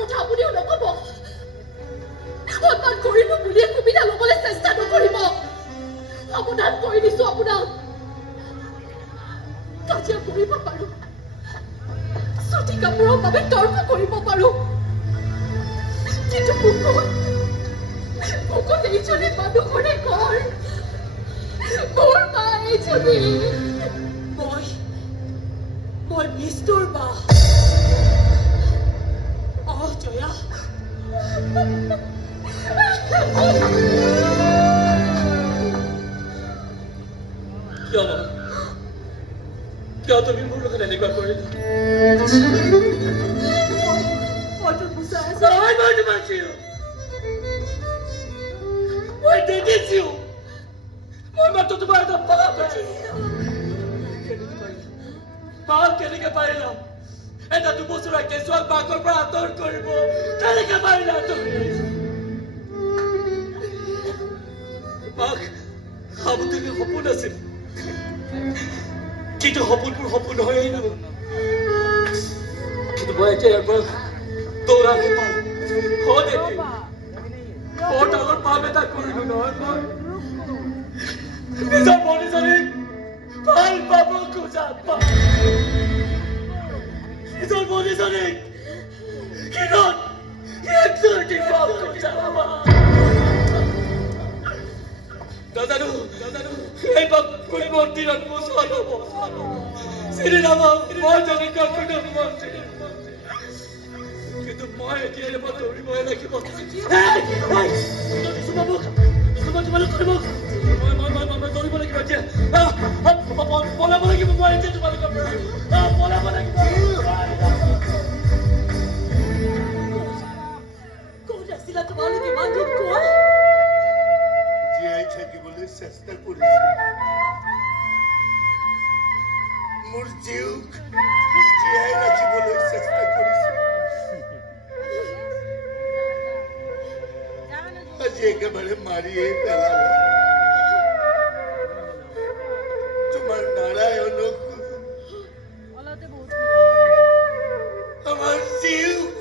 কথা আপুনিও নকব সন্মান কৰিলো বুলিয়ে সুবিধা ল'বলৈ চেষ্টা নকৰিব সাৱধান কৰি দিছো আপোনাক কাজিয়া কৰিব পাৰো চুটি কাপোৰৰ বাবে তৰ্ক কৰিব পাৰো কিন্তু বুকুত এইজনী মানুহৰে ঘৰ মোৰ মা এইজনী মই নিষ্ঠুৰ মা জয়া কিয় তুমি মোৰ লগত এনেকুৱা কৰিলা মইতো বুজাই আছো মই দেখিছো মই মাত্ৰ তোমাৰ এটা পাপ আছে পাপ কেনেকে পাৰিলা এটা 2 বছৰীয়া কেঁচুৱাক মাকৰ পৰা আঁতৰ কৰিব কেনেকে পাৰিলা তুমি মাক সাবুতনি সপোন আছিল কিন্তু সপোনবোৰ সপোন হৈয়ে গ'ল কিন্তু মই এতিয়া ইয়াৰ পৰা দৌৰাকে পালো বৰ ডাঙৰ পাপ এটা কৰিলো নহয় মই নিজৰ মনিজনীক ভাল পাব খোজা পাপ নিজৰ মনিজনীক কিনত একজুটি পাব খোজা দাদানো এই পাপ কৰিবৰ দিনত মোচোৱা হ'ব চিনি নাপাওঁ মই যেনেকুৱা কোনো মন্ত্ৰী কিন্তু মই এতিয়া এবাৰ দৌৰিবই লাগিব তোমালোক কৰিব মই দৌৰিব লাগিব এতিয়া পলাব লাগিব মই এতিয়া তোমালোকৰ পৰা পলাব লাগিব ক'ত আছিলা তোমালোক ইমান দিন কোৱা জীয়াই থাকিবলৈ চেষ্টা কৰিছে মোৰ জীওক জীয়াই ৰাখিবলৈ চেষ্টা কৰিছে আজি একেবাৰে মাৰিয়েই পেলালে তোমাৰ নাৰায়ণক আমাৰ জীওক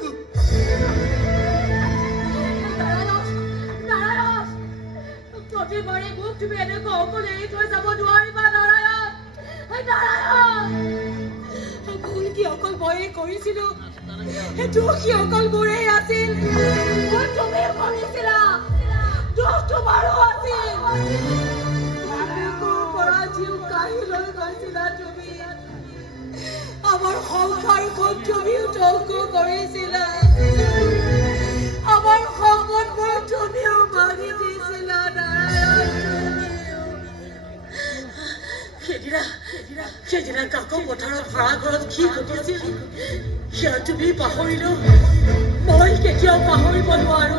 প্ৰতিবাৰে মোক তুমি এনেকৈ অকলে এৰি থৈ যাব নোৱাৰিবা নাৰায়ণ ভুল কি অকল ময়ে কৰিছিলো দুখ কি অকল মোৰেই আছিল তুমি কৰিছিলা দুখ তোমাৰো আছিল পৰা জীৱ কাঢ়ি লৈ গৈছিলা তুমি আমাৰ সংসাৰখন তুমিও ধ্বংস কৰিছিলা আমাৰ সম্পদবোৰ তুমিও ভাঙি দিছিলা সেইদিনা কাকো পথাৰত ভাড়া ঘৰত কি ঘটিছিল সেয়া তুমি পাহৰিলো মই কেতিয়াও পাহৰিব নোৱাৰো